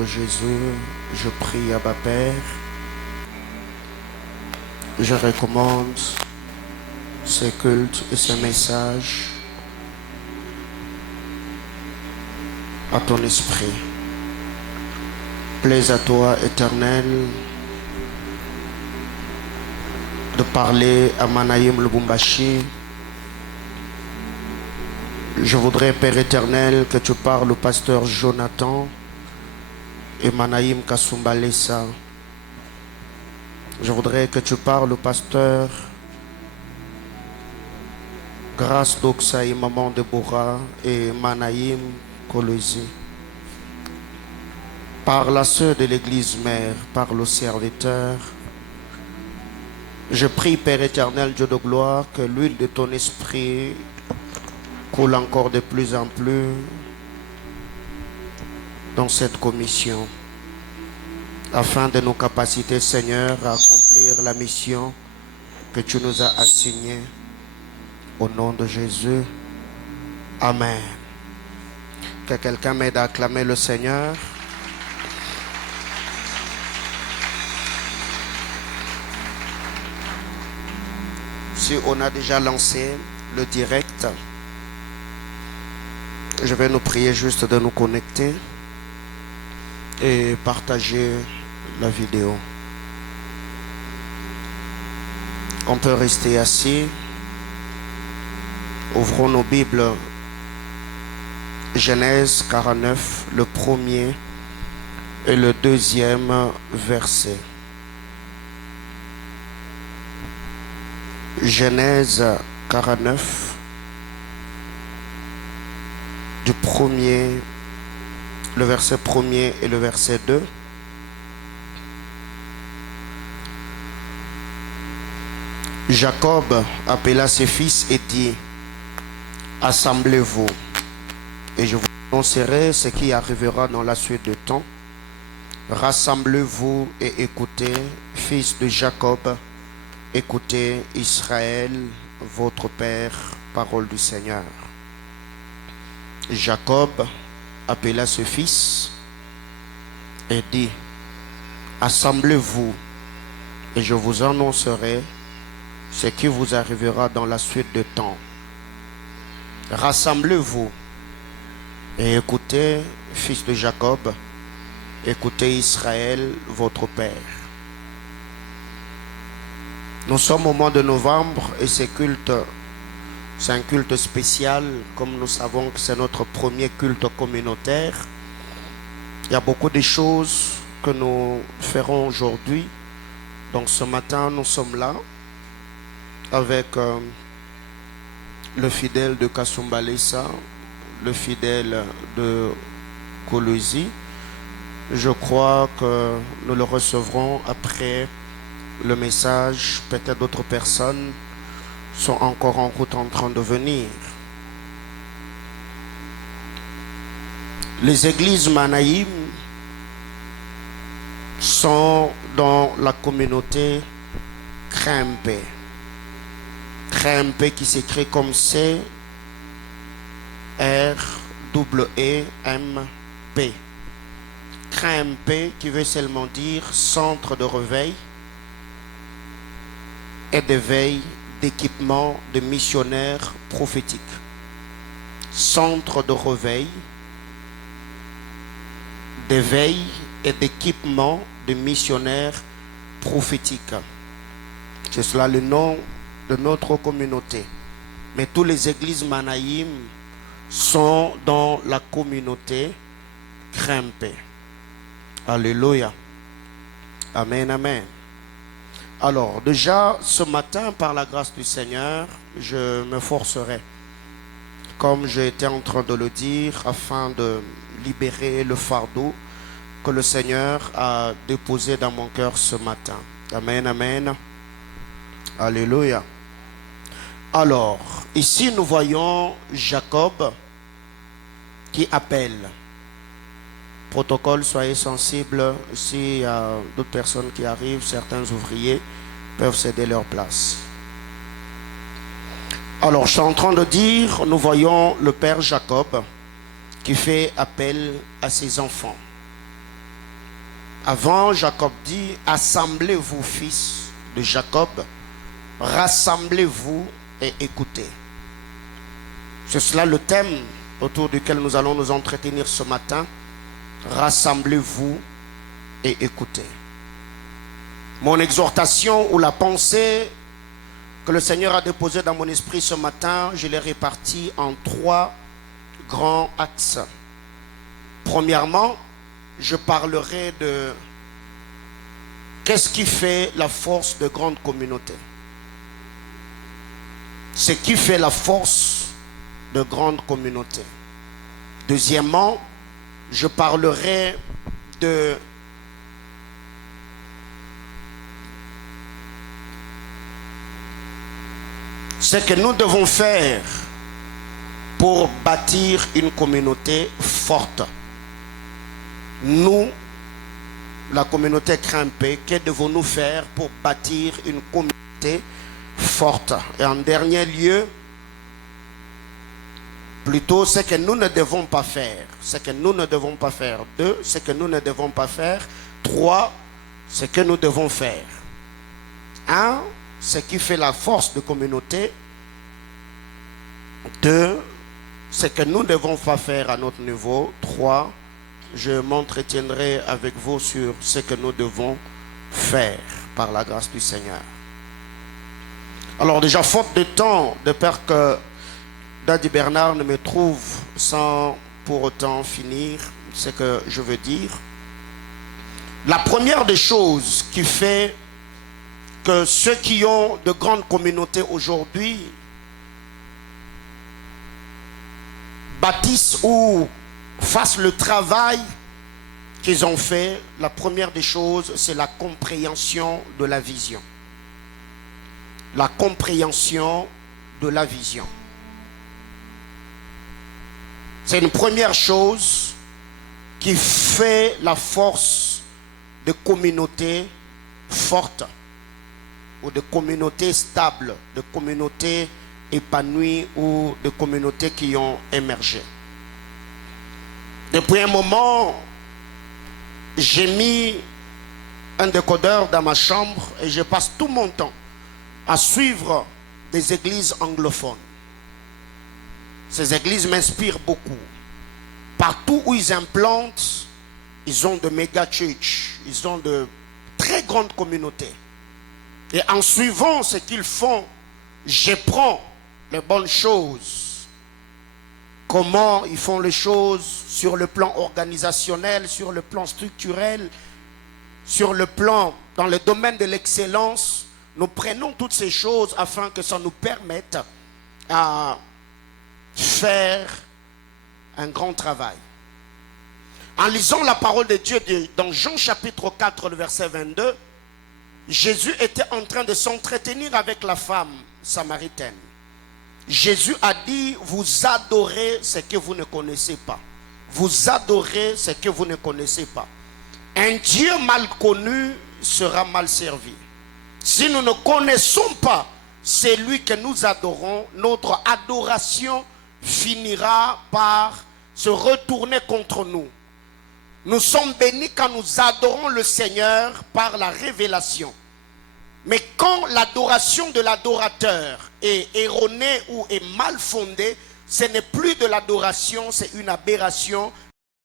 de Jésus, je prie, Abba Père. Je recommande ces cultes et ces messages à ton esprit. Plaise à toi, Éternel, de parler à Manaïm Lubumbashi. Je voudrais, Père éternel, que tu parles au pasteur Jonathan et Manaïm Kasumbalesa. Je voudrais que tu parles au pasteur Grâce Doxa et Maman Deborah et Manaïm Kolosi. Parle à ceux de l'église mère, parle aux serviteurs. Je prie, Père éternel, Dieu de gloire, que l'huile de ton esprit coule encore de plus en plus dans cette commission, afin de nos capacités, Seigneur, à accomplir la mission que tu nous as assignée. Au nom de Jésus, Amen. Que quelqu'un m'aide à acclamer le Seigneur. Si on a déjà lancé le direct, je vais nous prier juste de nous connecter et partager la vidéo. On peut rester assis. Ouvrons nos Bibles. Genèse 49, le premier et le deuxième verset. Genèse 49, du premier, le verset 1er et le verset 2. Jacob appela ses fils et dit: assemblez-vous, et je vous annoncerai ce qui arrivera dans la suite du temps. Rassemblez-vous et écoutez, fils de Jacob, écoutez Israël, votre père, parole du Seigneur. Jacob appela ses fils et dit: assemblez-vous, et je vous annoncerai ce qui vous arrivera dans la suite du temps. Rassemblez-vous et écoutez, fils de Jacob, écoutez Israël, votre père. Nous sommes au mois de novembre et c'est un culte spécial, comme nous savons que c'est notre premier culte communautaire. Il y a beaucoup de choses que nous ferons aujourd'hui. Donc ce matin, nous sommes là avec le fidèle de Kasumbalesa, le fidèle de Kolosi. Je crois que nous le recevrons après le message. Peut-être d'autres personnes sont encore en route en train de venir. Les églises Manaïm sont dans la communauté Krempe. Krempe qui s'écrit comme C-R-E-E-M-P. Krempe qui veut seulement dire centre de réveil et d'éveil, d'équipement de missionnaires prophétiques. Centre de réveil, d'éveil et d'équipement de missionnaires prophétiques. C'est cela le nom de notre communauté. Mais toutes les églises Manaïm sont dans la communauté Krempe. Alléluia. Amen, amen. Alors, déjà, ce matin, par la grâce du Seigneur, je me forcerai, comme j'étais en train de le dire, afin de libérer le fardeau que le Seigneur a déposé dans mon cœur ce matin. Amen, amen. Alléluia. Alors, ici, nous voyons Jacob qui appelle. Protocole, soyez sensibles. S'il y a d'autres personnes qui arrivent, certains ouvriers peuvent céder leur place. Alors, je suis en train de dire, nous voyons le père Jacob qui fait appel à ses enfants. Avant, Jacob dit, assemblez-vous, fils de Jacob, rassemblez-vous et écoutez. C'est cela le thème autour duquel nous allons nous entretenir ce matin. Rassemblez-vous et écoutez. Mon exhortation ou la pensée que le Seigneur a déposée dans mon esprit ce matin, je l'ai répartie en 3 grands axes. Premièrement, je parlerai de qu'est-ce qui fait la force de grandes communautés. Ce qui fait la force de grandes communautés. Deuxièmement, je parlerai de ce que nous devons faire pour bâtir une communauté forte. Nous, la communauté Crimpé, que devons-nous faire pour bâtir une communauté forte? Et en dernier lieu, plutôt ce que nous ne devons pas faire. Ce que nous ne devons pas faire. 2, ce que nous ne devons pas faire. 3, ce que nous devons faire. 1, ce qui fait la force de communauté. 2, ce que nous ne devons pas faire à notre niveau. 3, je m'entretiendrai avec vous sur ce que nous devons faire par la grâce du Seigneur. Alors déjà, faute de temps, de peur que Daddy Bernard ne me trouve sans pour autant finir ce que je veux dire. La première des choses qui fait que ceux qui ont de grandes communautés aujourd'hui bâtissent ou fassent le travail qu'ils ont fait, la première des choses, c'est la compréhension de la vision. La compréhension de la vision. C'est une première chose qui fait la force de communautés fortes ou de communautés stables, de communautés épanouies ou de communautés qui ont émergé. Depuis un moment, j'ai mis un décodeur dans ma chambre et je passe tout mon temps à suivre des églises anglophones. Ces églises m'inspirent beaucoup. Partout où ils implantent, ils ont de méga church, ils ont de très grandes communautés. Et en suivant ce qu'ils font, je prends les bonnes choses. Comment ils font les choses sur le plan organisationnel, sur le plan structurel, sur le plan, dans le domaine de l'excellence. Nous prenons toutes ces choses afin que ça nous permette à faire un grand travail. En lisant la parole de Dieu dans Jean chapitre 4, le verset 22, Jésus était en train de s'entretenir avec la femme samaritaine. Jésus a dit, vous adorez ce que vous ne connaissez pas. Vous adorez ce que vous ne connaissez pas. Un Dieu mal connu sera mal servi. Si nous ne connaissons pas celui que nous adorons, notre adoration finira par se retourner contre nous. Nous sommes bénis quand nous adorons le Seigneur par la révélation. Mais quand l'adoration de l'adorateur est erronée ou est mal fondée, ce n'est plus de l'adoration, c'est une aberration